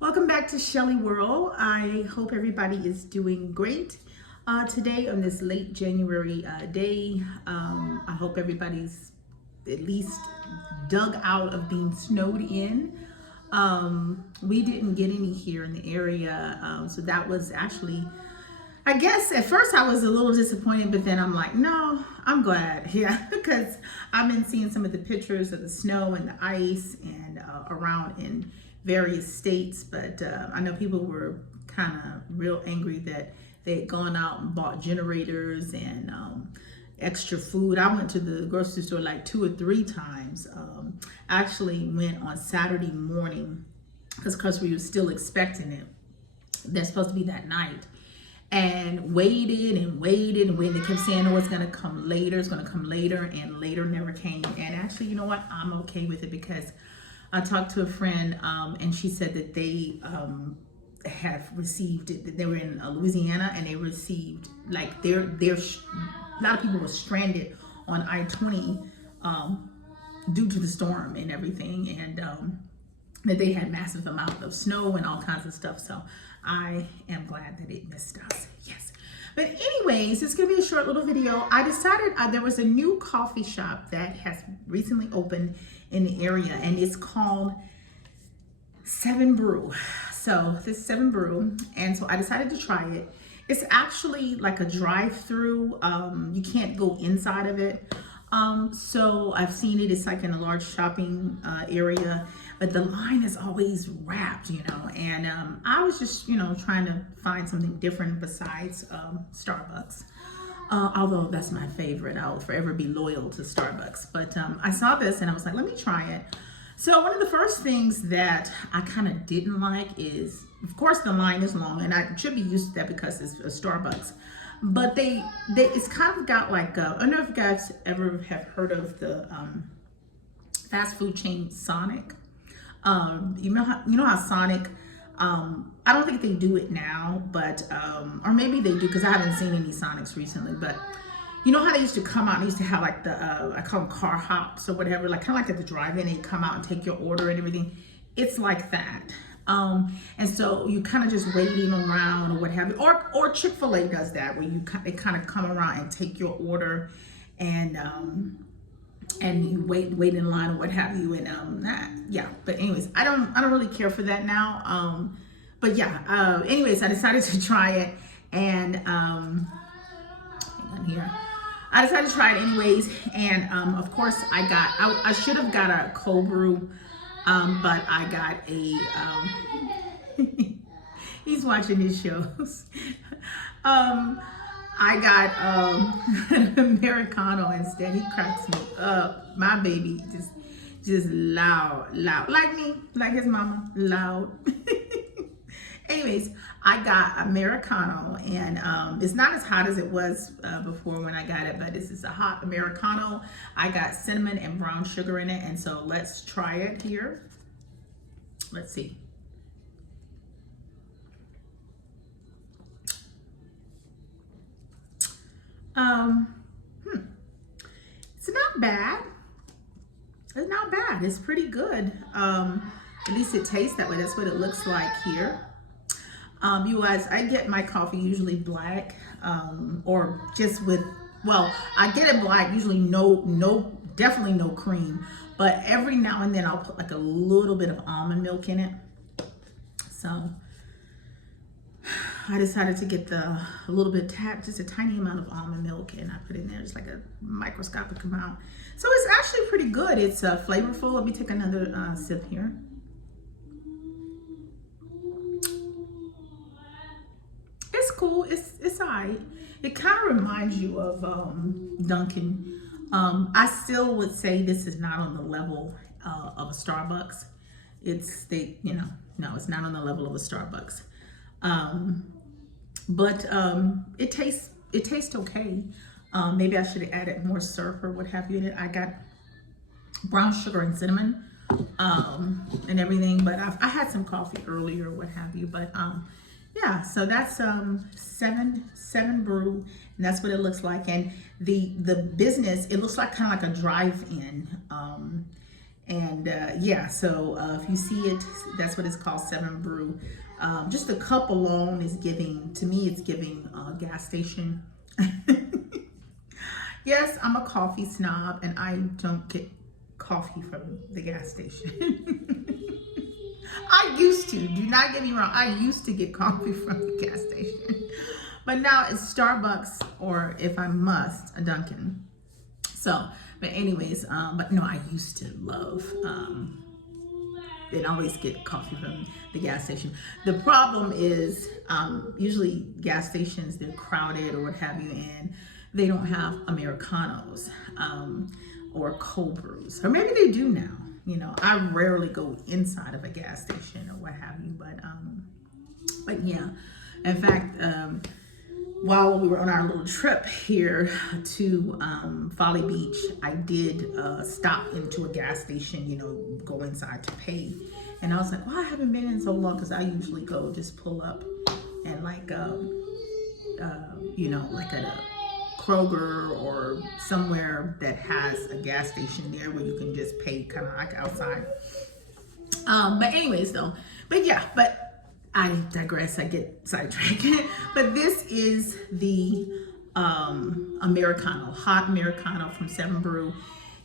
Welcome back to Shelly World. I hope everybody is doing great today on this late January day. I hope everybody's at least dug out of being snowed in. We didn't get any here in the area, so that was actually, I guess at first I was a little disappointed, but then I'm like, no, I'm glad, yeah, because I've been seeing some of the pictures of the snow and the ice and around in various states, but I know people were kind of real angry that they had gone out and bought generators and extra food. I went to the grocery store like 2 or 3 times. Actually went on Saturday morning because we were still expecting it. They're supposed to be that night. And waited and waited and waited. They kept saying, oh, it's going to come later. It's going to come later. And later never came. And actually, you know what? I'm okay with it because I talked to a friend and she said that they have received it. They were in Louisiana and they received, like, a lot of people were stranded on I-20 due to the storm and everything. And that they had massive amount of snow and all kinds of stuff. So I am glad that it missed us. Yes. But anyways, it's going to be a short little video. I decided there was a new coffee shop that has recently opened in the area, and it's called 7 Brew. So this is 7 Brew, and so I decided to try it. It's actually like a drive-through. You can't go inside of it. So I've seen it. It's like in a large shopping area, but the line is always wrapped, you know. And I was just, you know, trying to find something different besides Starbucks. Although that's my favorite, I'll forever be loyal to Starbucks. But I saw this and I was like, let me try it. So one of the first things that I kind of didn't like is, of course, the line is long, and I should be used to that because it's a Starbucks. But it's kind of got like, I don't know if you guys ever have heard of the fast food chain Sonic. You know how Sonic, I don't think they do it now, but, or maybe they do because I haven't seen any Sonics recently, but you know how they used to come out, they used to have like the, I call them car hops or whatever, like kind of like at the drive-in, they come out and take your order and everything. It's like that. And so you kind of just waiting around or what have you, or Chick-fil-A does that where they kind of come around and take your order and you wait in line or what have you. And yeah, but anyways, I don't really care for that now. But yeah, anyways, I decided to try it, and hang on here. I decided to try it anyways, and of course I should have got a cold brew. But I got a, he's watching his shows. I got an Americano instead. He cracks me up. My baby just loud, like me, like his mama, loud. Anyways, I got Americano, and it's not as hot as it was before when I got it, but this is a hot Americano. I got cinnamon and brown sugar in it, and so let's try it here. Let's see. It's not bad. It's not bad. It's pretty good. At least it tastes that way. That's what it looks like here. You guys, I get my coffee usually black, or just with, well, I get it black, usually definitely no cream, but every now and then I'll put like a little bit of almond milk in it. So I decided to get a little bit, just a tiny amount of almond milk, and I put in there just like a microscopic amount. So it's actually pretty good. It's flavorful. Let me take another sip here. It's cool. It's alright. It kind of reminds you of Dunkin'. I still would say this is not on the level of a Starbucks. No, it's not on the level of a Starbucks. But it tastes okay. Maybe I should have added more syrup or what have you in it. I got brown sugar and cinnamon and everything, but I had some coffee earlier, what have you. But yeah, so that's 7 Brew, and that's what it looks like. And the business, it looks like kind of like a drive-in, And yeah, so if you see it, that's what it's called, 7 Brew. Just the cup alone is giving, to me, it's giving gas station. Yes, I'm a coffee snob and I don't get coffee from the gas station. I used to, do not get me wrong, I used to get coffee from the gas station. But now it's Starbucks, or if I must, a Dunkin'. So, but anyways, but no, I used to love, and always get coffee from the gas station. The problem is, usually gas stations, they're crowded or what have you, and they don't have Americanos, or cold brews, or maybe they do now. You know, I rarely go inside of a gas station or what have you, but yeah. In fact, while we were on our little trip here to Folly Beach, I did stop into a gas station, you know, go inside to pay. And I was like, well, I haven't been in so long, because I usually go just pull up and like, you know, like at a Kroger or somewhere that has a gas station there where you can just pay kind of like outside. But anyways though, but yeah, but I digress, I get sidetracked. But this is the Americano, hot Americano from 7 Brew.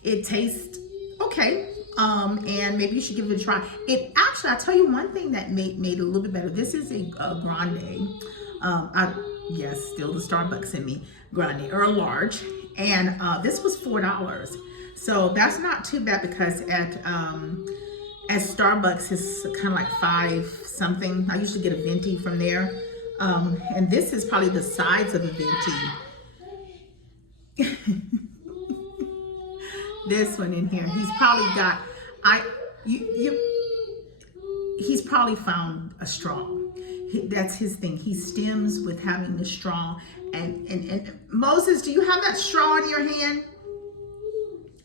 It tastes okay, and maybe you should give it a try. It actually, I'll tell you one thing that made it a little bit better. This is a grande. Yes, still the Starbucks in me, grande or a large, and this was $4. So that's not too bad, because at Starbucks it's kind of like 5 something. I usually get a venti from there, and this is probably the size of a venti. This one in here, he's probably got, he's probably found a straw. That's his thing. He stems with having the straw. And Moses, do you have that straw in your hand?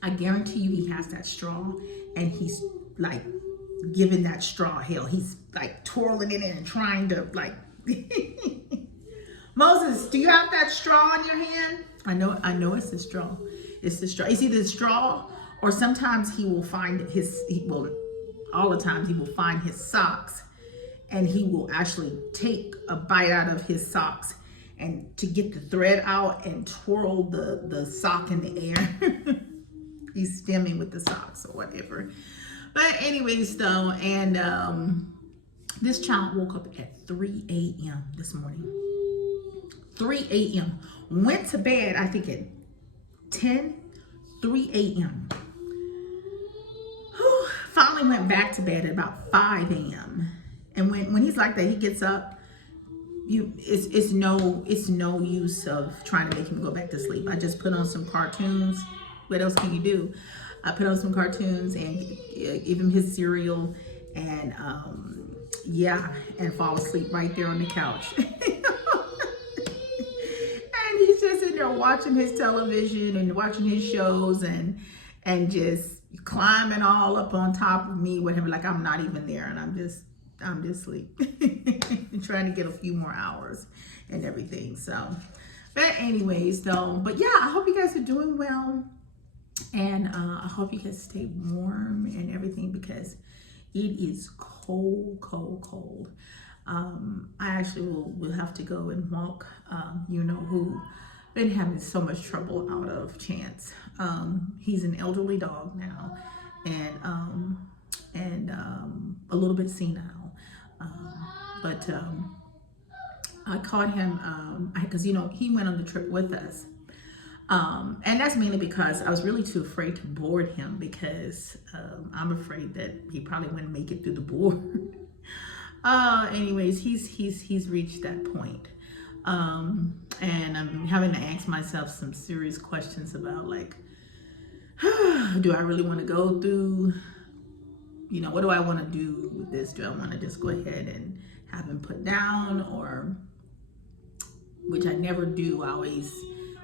I guarantee you he has that straw, and he's like giving that straw hell. He's like twirling it in and trying to like. Moses, do you have that straw in your hand? I know it's the straw. It's the straw. It's either the straw, or sometimes he will find all the times he will find his socks, and he will actually take a bite out of his socks and to get the thread out and twirl the sock in the air. He's stemming with the socks or whatever. But anyways though, and this child woke up at 3 a.m. this morning. 3 a.m. Went to bed, I think at 3 a.m. Finally went back to bed at about 5 a.m. And when he's like that, he gets up. It's no use of trying to make him go back to sleep. I just put on some cartoons. What else can you do? I put on some cartoons and give him his cereal, and yeah, and fall asleep right there on the couch. And he's just in there watching his television and watching his shows and just climbing all up on top of me, whatever. Like I'm not even there, and I'm just asleep. Trying to get a few more hours and everything. So, but anyways though, but yeah, I hope you guys are doing well, and I hope you guys stay warm and everything, because it is cold. I actually will have to go and walk you know who been having so much trouble out of Chance. He's an elderly dog now, and a little bit senile. But I caught him because you know he went on the trip with us, and that's mainly because I was really too afraid to board him, because I'm afraid that he probably wouldn't make it through the board. Anyways, he's reached that point, and I'm having to ask myself some serious questions about, like, do I really want to go through? You know, what do I want to do with this? Do I want to just go ahead and have him put down, or, which I never do. I always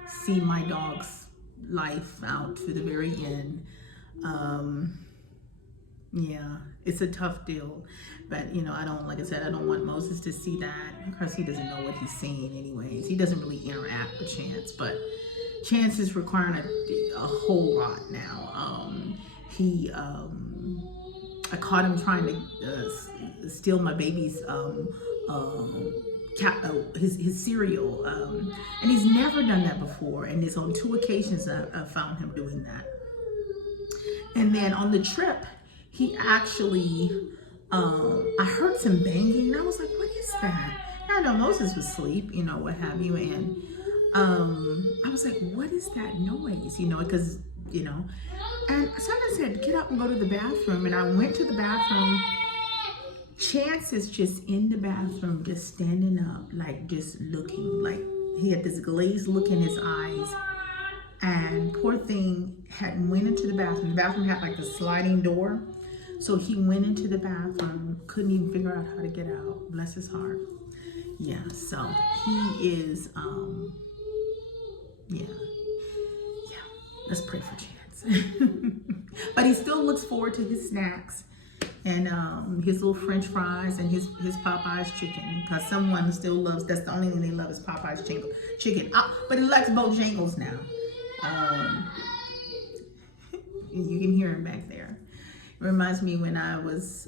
see my dog's life out to the very end. Yeah, it's a tough deal, but you know, like I said, I don't want Moses to see that, because he doesn't know what he's seeing anyways. He doesn't really interact with Chance, but Chance is requiring a whole lot now. I caught him trying to steal my baby's his cereal, and he's never done that before. And it's on 2 occasions I found him doing that. And then on the trip, he actually, I heard some banging, and I was like, "What is that?" And I know Moses was asleep, you know, what have you, and I was like, "What is that noise?" You know, because you know, and someone said, "Get up and go to the bathroom," and I went to the bathroom. Chance is just in the bathroom, just standing up, like just looking, like he had this glazed look in his eyes. And poor thing had went into the bathroom. The bathroom had like a sliding door. So he went into the bathroom, couldn't even figure out how to get out. Bless his heart. Yeah, so he is, yeah. Let's pray for Chance. But he still looks forward to his snacks and his little French fries and his Popeye's chicken, because someone still loves, that's the only thing they love is Popeye's chicken. But he likes Bojangles now. You can hear him back there. It reminds me when I was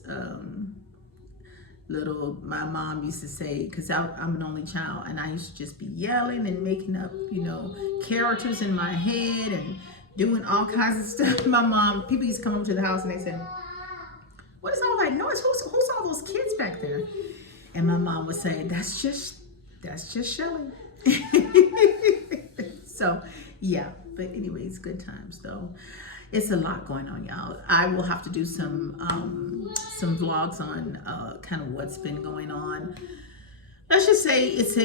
little, my mom used to say, because I'm an only child, and I used to just be yelling and making up, you know, characters in my head and doing all kinds of stuff. My mom, people used to come over to the house and they said, "What is all that noise? Who's all those kids back there?" And my mom would say, that's just Shelly." So yeah, but anyways, good times though. It's a lot going on, y'all. I will have to do some vlogs on kind of what's been going on. Let's just say it's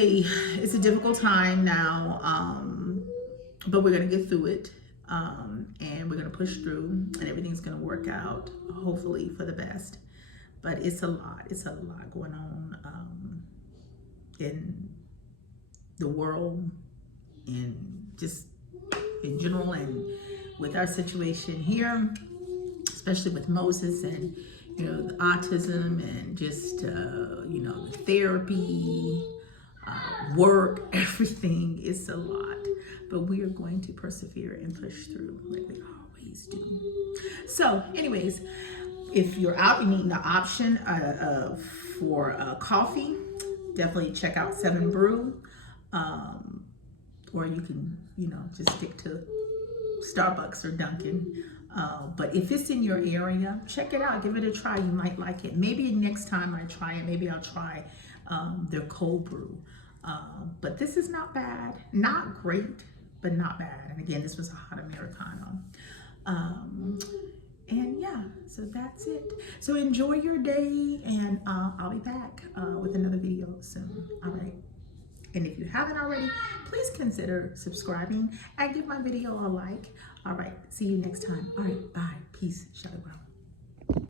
a difficult time now, but we're gonna get through it, and we're gonna push through, and everything's gonna work out, hopefully for the best. But it's a lot going on in the world, and just in general, and with our situation here, especially with Moses and, you know, the autism and just, you know, the therapy, work, everything is a lot. But we are going to persevere and push through like we always do. So anyways, if you're out and needing the option for coffee, definitely check out 7 Brew. Or you can, you know, just stick to Starbucks or Dunkin'. But if it's in your area, check it out. Give it a try. You might like it. Maybe next time I try it, maybe I'll try their cold brew. But this is not bad. Not great, but not bad. And again, this was a hot Americano. And yeah, so that's it. So enjoy your day, and I'll be back with another video soon. All right. And if you haven't already, please consider subscribing and give my video a like. All right, see you next time. All right, bye. Peace. Shalom.